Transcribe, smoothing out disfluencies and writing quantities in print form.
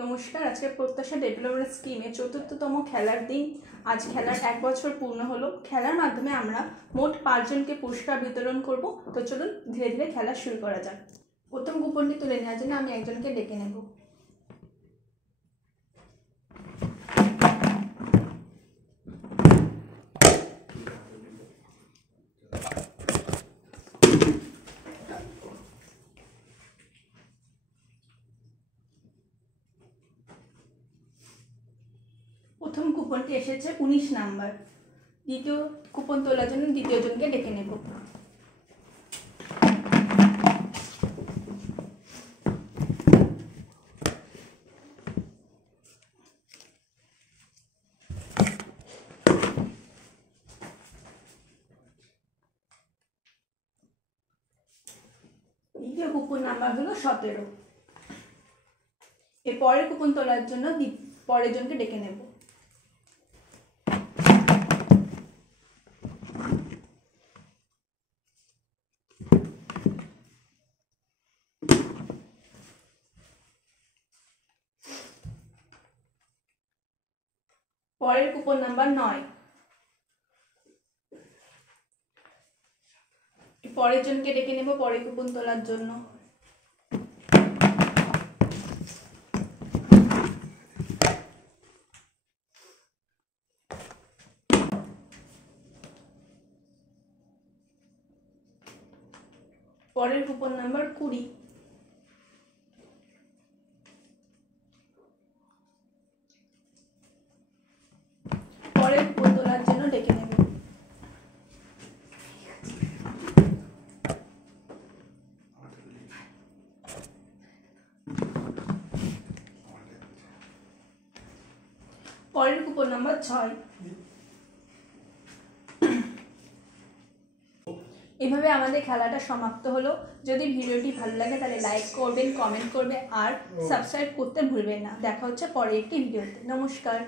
নমস্কার। আজকে প্রত্যাশা ডেভেলপমেন্ট স্কিমে চতুর্থতম খেলার দিন। আজ খেলার 1 বছর পূর্ণ হলো। খেলার মাধ্যমে আমরা মোট 5 জনকে পুরস্কার বিতরণ করব। তো চলুন ধীরে ধীরে খেলা শুরু করা যাক। প্রথম কুপনটি তুলে নেওয়ার জন্য আমি একজনকে ডেকে নেব। প্রথম কুপনটি এসেছে 19 নাম্বার। দ্বিতীয় কুপন তোলার জন্য দ্বিতীয় জনকে ডেকে নেব। দ্বিতীয় কুপন নাম্বার হলো 17। এর পরের কুপন তোলার জন্য পরের জনকে ডেকে নেব। পরের কুপন নাম্বার 9। পরের জনকে ডেকে নেব পরের কুপন তোলার জন্য। পরের কুপন নাম্বার 20। পরের কুপন তোলার জন্য ডেকে নেব। পরের কুপন নাম্বার 6। এভাবে আমাদের খেলাটা সমাপ্ত হলো। যদি ভিডিওটি ভালো লাগে তাহলে লাইক করবেন, কমেন্ট করবেন আর সাবস্ক্রাইব করতে ভুলবেন না। দেখা হচ্ছে পরে একটি ভিডিওতে। নমস্কার।